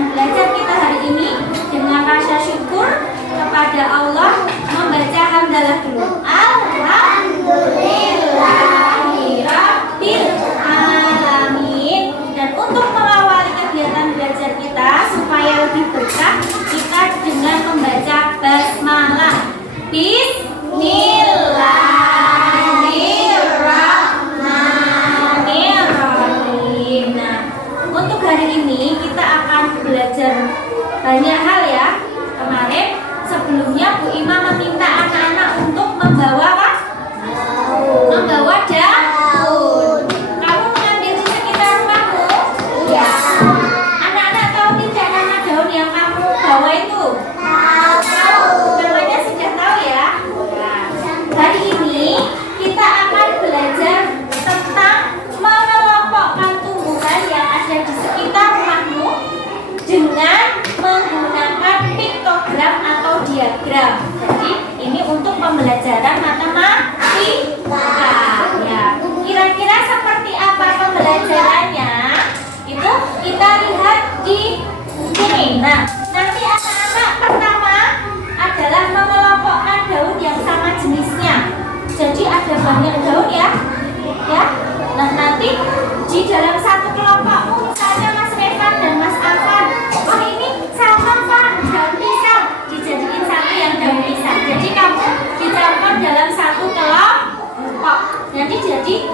Dan belajar kita hari ini dengan rasa syukur kepada Allah, membaca hamdalah dulu. Alhamdulillahirabbil alamin. Dan untuk mengawali kegiatan belajar kita supaya lebih berkah, kita dengan membaca basmalah. Bismillahirrahmanirrahim. Nah, untuk hari ini kita akan belajar banyak hal ya. Kemarin sebelumnya Bu Ima meminta anak-anak untuk membawa daun. Kamu mengambil di sekitar rumahmu? Ya. Anak-anak tahu tidak nama daun yang kamu bawa itu? Namanya sudah tahu ya? Nah, hari ini kita akan belajar tentang mengelompokkan tumbuhan yang ada di sekitar rumahmu dengan menggunakan piktogram atau diagram. Jadi ini untuk pembelajaran matematika. Ya, kira-kira seperti apa pembelajarannya? Itu kita lihat di sini. Nah, nanti anak-anak pertama adalah mengelompokkan daun yang sama jenisnya. Jadi ada banyak daun ya. Nah, nanti di dalam satu kelompokmu, misalnya Mas Revan dan Mas Afan, oh ini sama Pak, daun pisang, dijadiin satu yang daun pisang. Jadi kamu dicampur dalam satu kelompok. Nanti jadi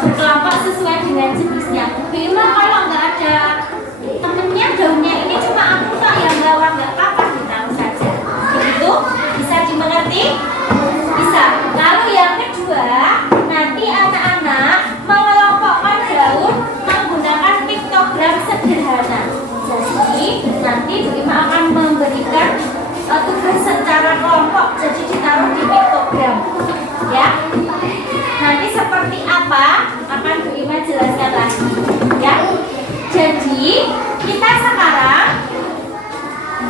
berkelompok sesuai dengan jenisnya. Bima kalau nggak ada temennya daunnya ini cuma aku tak yang bawa, nggak apa-apa, ditaruh saja. Begitu? Bisa dimengerti? Bisa. Lalu yang kedua, nanti anak-anak mengelompokkan daun menggunakan piktogram sederhana. Jadi nanti Bu Ima akan memberikan tugas secara kelompok, jadi ditaruh di piktogram ya. Nanti seperti apa akan Bu Ima jelaskan lagi ya. Jadi kita sekarang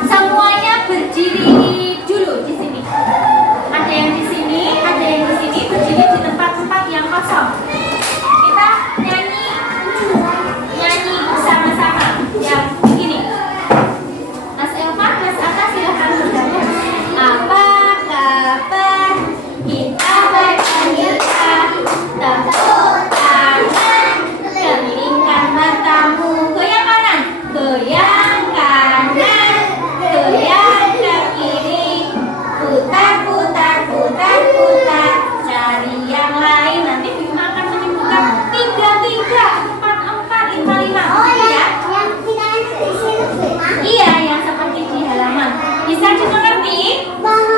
semuanya berdiri dulu di sini. Ada yang di sini, ada yang di sini, berdiri di tempat-tempat yang kosong. Kita nyanyi bersama-sama yang begini. Mas Elva, Mas Atta silahkan bergabung. Apa kabar? Kita bergembira, tepuk tangan, kelilingkan matamu. Goyang kanan, goyang kanan, goyang ke kiri, putar, putar, putar, putar, cari yang lain. Nanti Bima akan menyebutkan 3, 4, 4, 5, 5. Oh ya? Iya, yang seperti di halaman. Bisa dimengerti?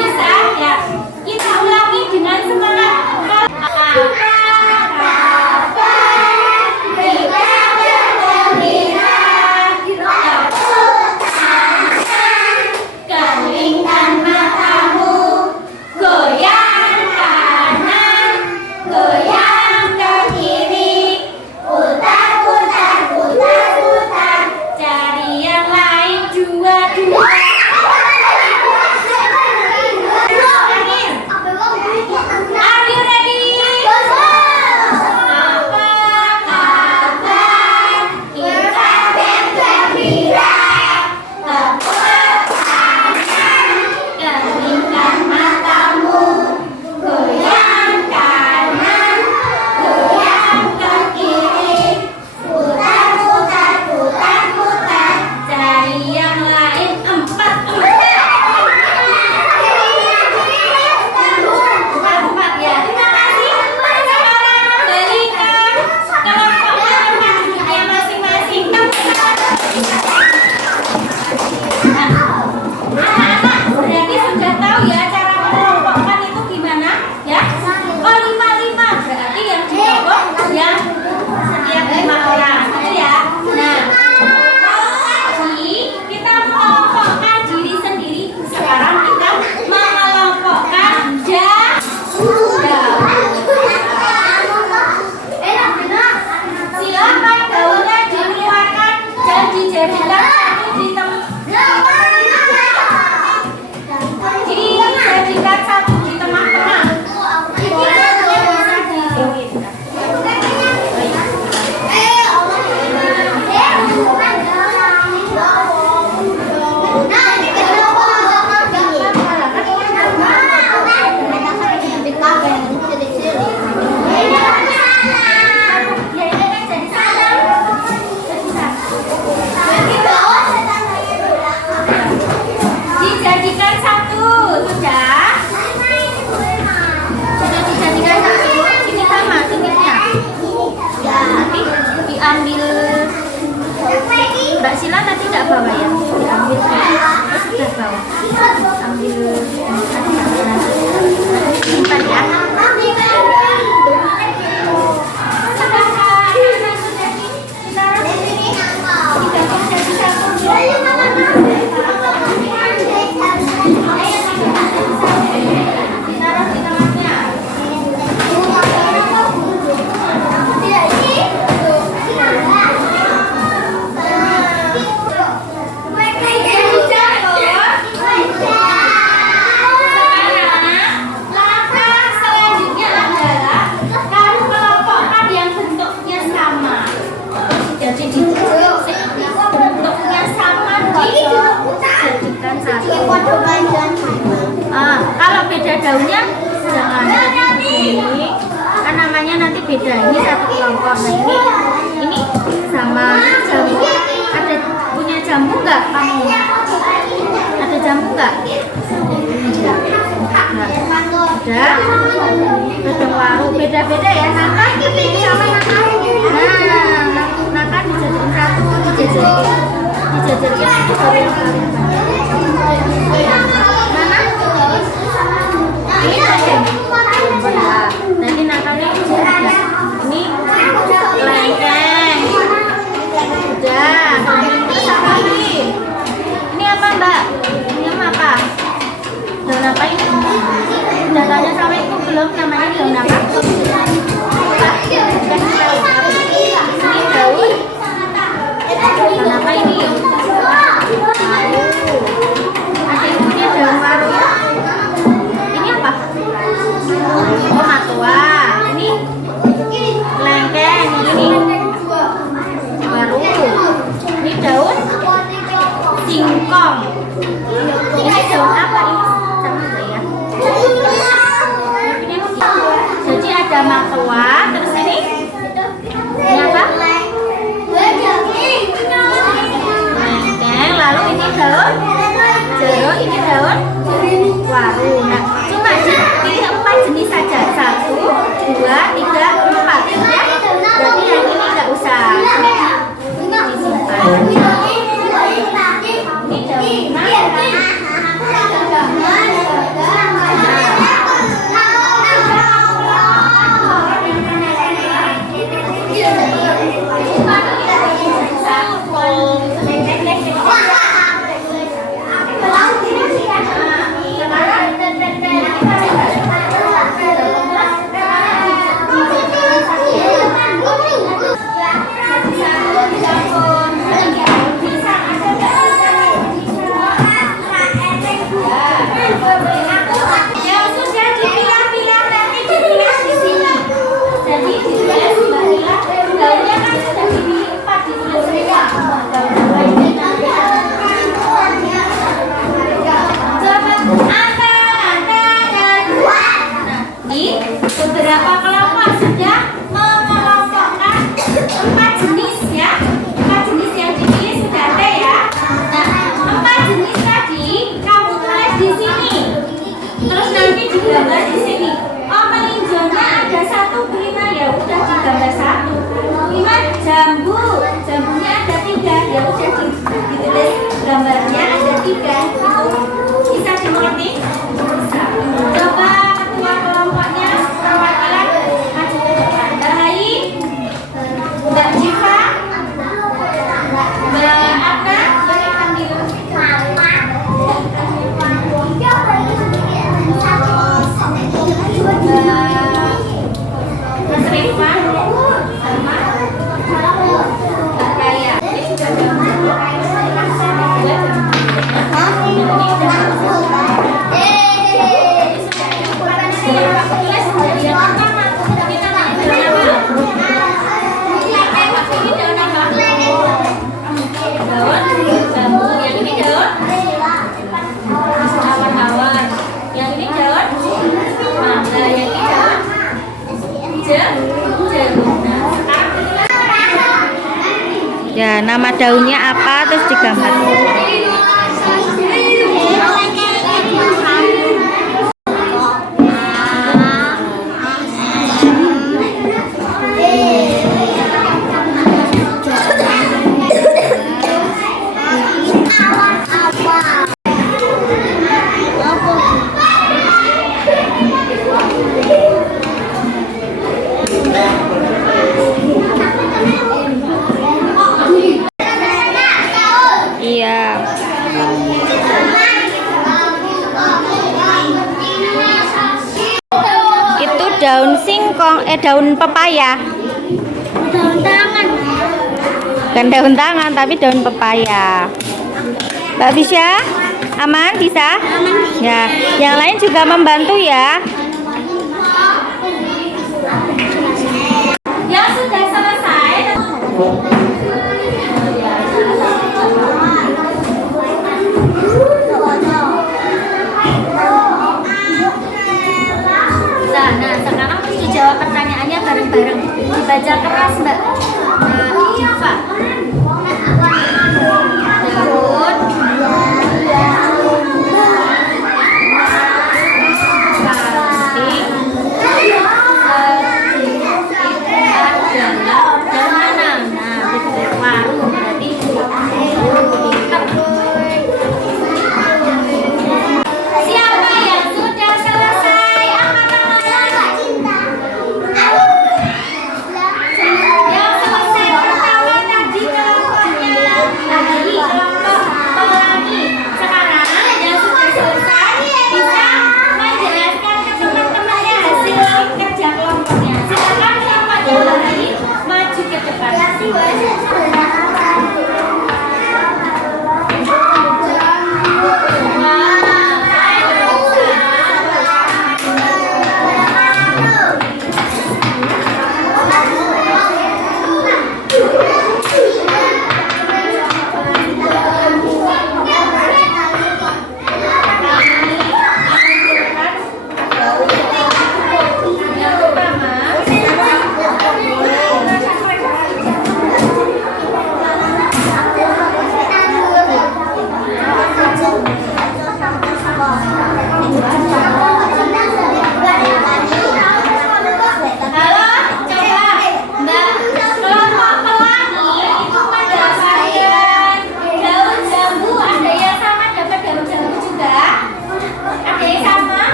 Bisa ya. Kita ulangi dengan semangat. Kelilingkan matamu, goyang kanan, goyang ke kiri, putar, putar, putar, putar, cari yang lain. 2, 2. Are you ready? Apa kabar? Kita bergembira, tepuk tangan, kelilingkan matamu, goyang kanan, goyang ke kiri, putar, putar, putar, putar, cari yang lain. 4, 4 ya. Terima kasih. Sekarang balikan kelompoknya tempat duduknya masing-masing. Anak-anak berarti sudah tahu ya cara mengelompokkan itu gimana ya? Oh, 5, 5 berarti yang di kelompok yang setiap 5 orang gitu ya. Nah, jadi kita mengelompokkan diri sendiri. Sekarang kita mengelompokkan silakan daunnya dikeluarkan dan dijadikan satu di dijadikan satu di tengah-tengah. Bisa dijauhin. udah bawa. Ambil simpan ya. Kalau beda daunnya jangan ini kan namanya nanti beda, ini satu kelompok. Nah ini sama jambu. Ada punya jambu nggak kamu? Ada jambu nggak? Ada. Bedong waru beda-beda ya. Nangka ini sama nangka. Nah nangka dijadiin satu, dijajarin mana? Ini ada. Nanti nakalnya ini lengkeng. Udah. Terus apa lagi? Ini apa Mbak? Ini apa? Daun apa ini? Udah tanya sama ibu belum namanya daun apa? Ini daun. Daun apa ini? Ada ibunya daun waru ya. Ini apa? Oh matua. Ini lengkeng. Ini waru. Ini daun singkong. Ini daun apa ini? Jadi ada matua. Terus ini apa? Lengkeng. Lalu ini daun jeruk, ini daun waru. Nah, cuma pilih 4 jenis saja. 1, 2, 3, 4 ya. Berarti yang ini nggak usah. Ini disimpan. Ini daun beberapa kelompok sudah mengelompokkan 4 jenis ya. 4 jenis yang dipilih sudah ada ya. Nah, 4 jenis tadi kamu tulis di sini. Terus nanti digambar di sini. Oh, melinjonya ada 1, 5 ya udah digambar 1. 5 jambu. Jambunya ada 3 ya udah ditulis gambarnya ada 3. Bisa dimengerti? Bisa. Coba ketua kelompoknya perwakilan maju ke depan. Rahai, Mbak Jiva, Mbak Abna, ambil Mas Rifan, sama Mbak Kaya. Ini sudah ya, nama daunnya apa terus digambar. singkong, daun pepaya. Daun tangan. Bukan daun tangan, tapi daun pepaya. Mbak Fisya, aman bisa? Aman. Ya, yang lain juga membantu ya. Yang sudah selesai. Nah, sekarang mesti jawab pertanyaannya bareng-bareng. Dibaca keras, Mbak Diva. Daun. Siapa yang sudah selesai? Angkat tangannya. Yang selesai pertama tadi kelompoknya tadi kelompok pelangi. Sekarang yang sudah selesai bisa menjelaskan ke teman-temannya hasil kerja kelompoknya. Silakan kelompoknya lagi maju ke depan.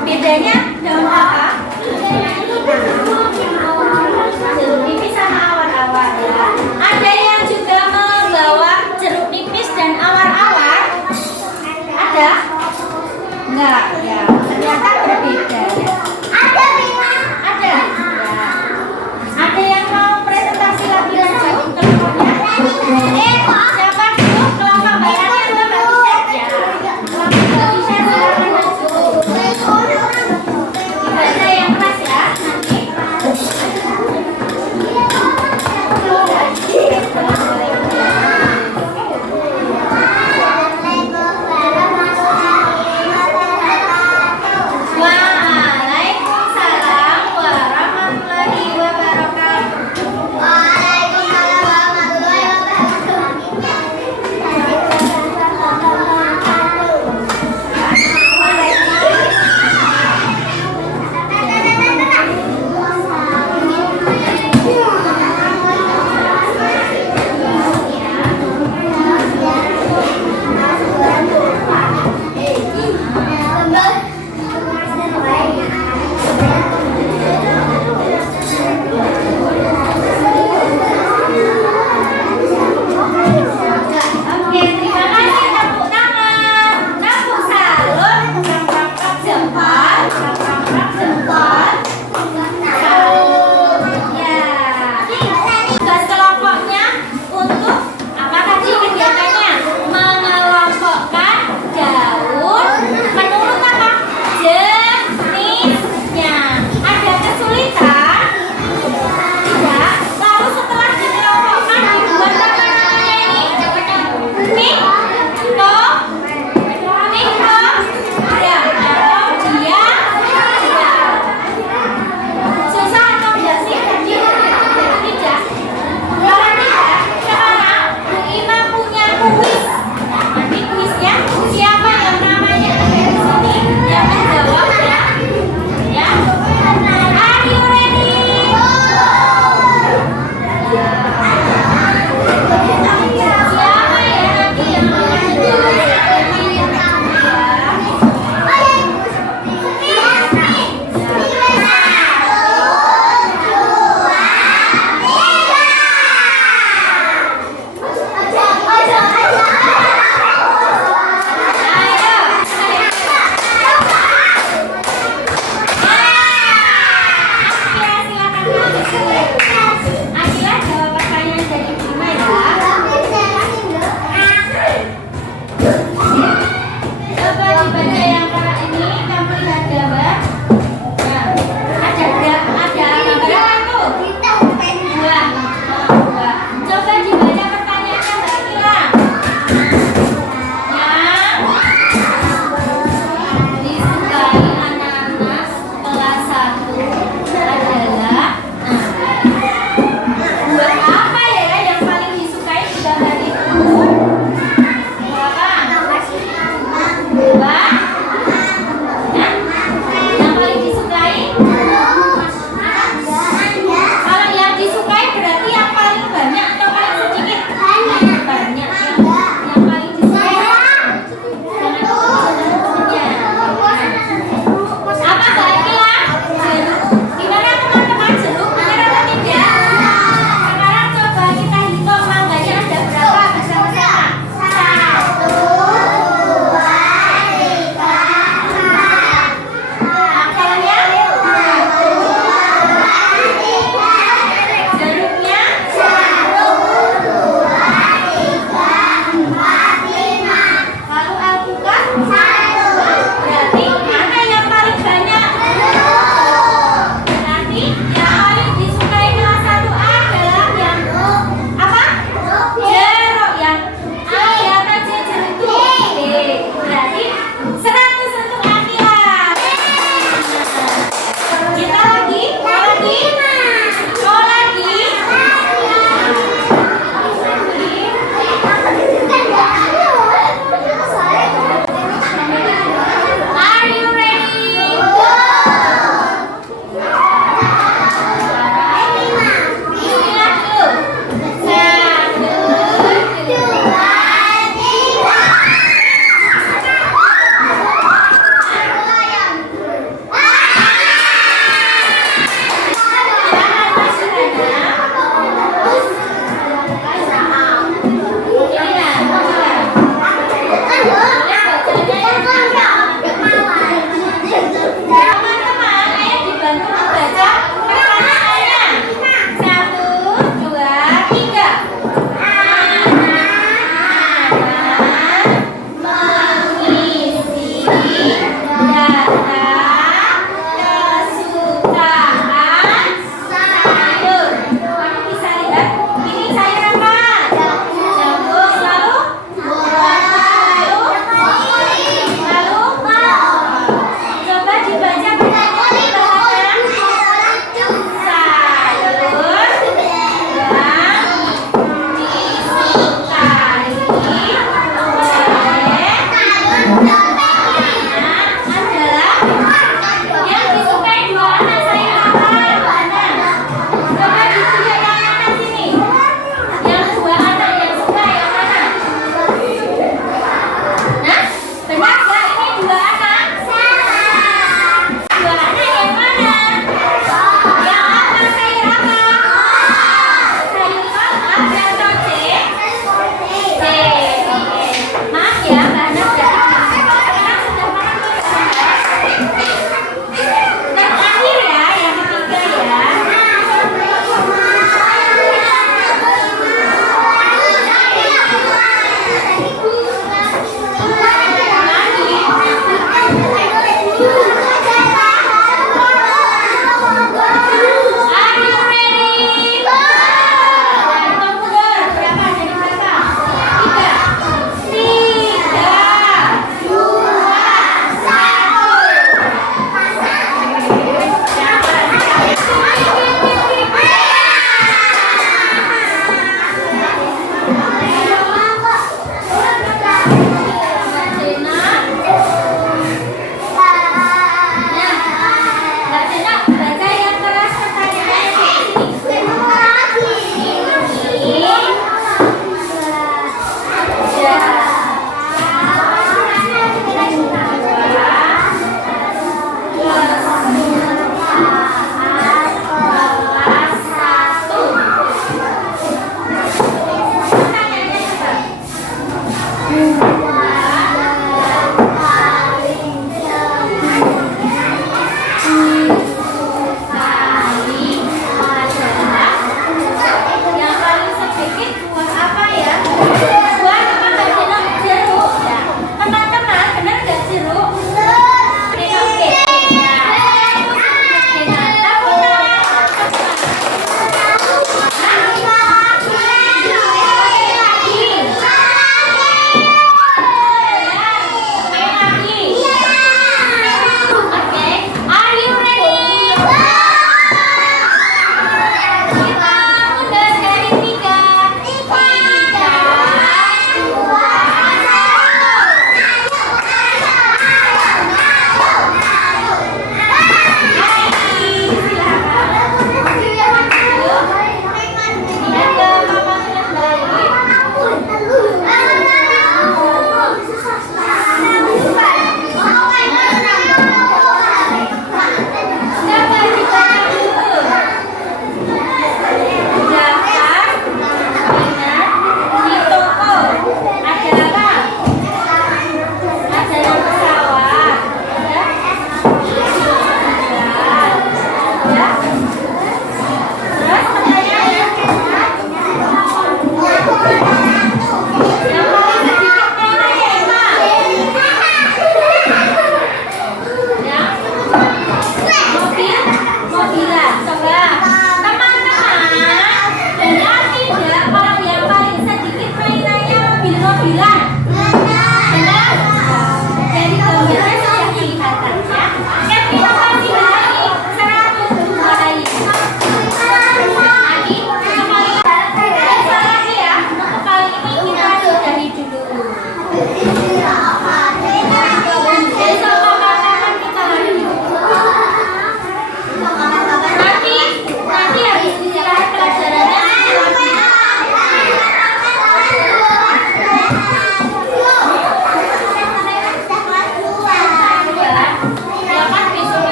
Bedanya daun apa? Jeruk nipis sama awar-awar ya. Ada yang juga membawa jeruk nipis dan awar-awar? Ada? Enggak ya. Ternyata berbeda ya.